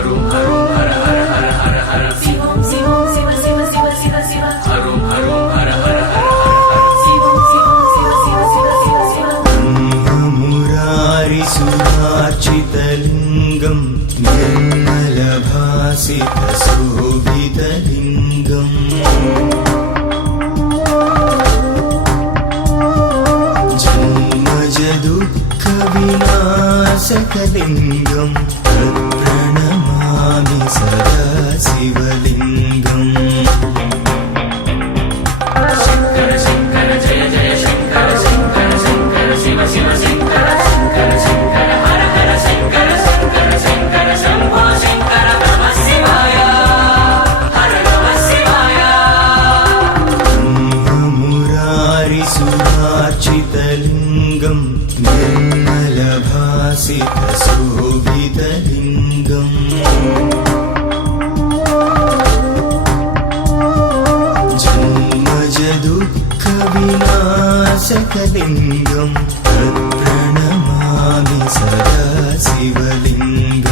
హరుం హరుం హర హర హర హర హర శివం శివం శివ శివ శివ శివ శివ హరుం హరుం హర హర హర హర హర శివం శివం శివ శివ శివ శివ శివ మురారి సురార్చితలింగం నిర్మలభాసిత శోభితలింగం జన్మజ దుఃఖ వినాశకలింగం ప్రణమామి సదా శివలింగం శంకర శంకర జయ జయ శంకర శంకర శంకర శివ శివ శంకర శంకర శంకర హర హర శంకర శంకర శంకర శంభో శంకర నమః శివాయ హర నమః శివాయ మురారి సురార్చితలింగం నిర్మలభాసిత శోభితలింగం జన్మజ దుఃఖ వినాశకలింగం ప్రణమామి సదా శివలింగం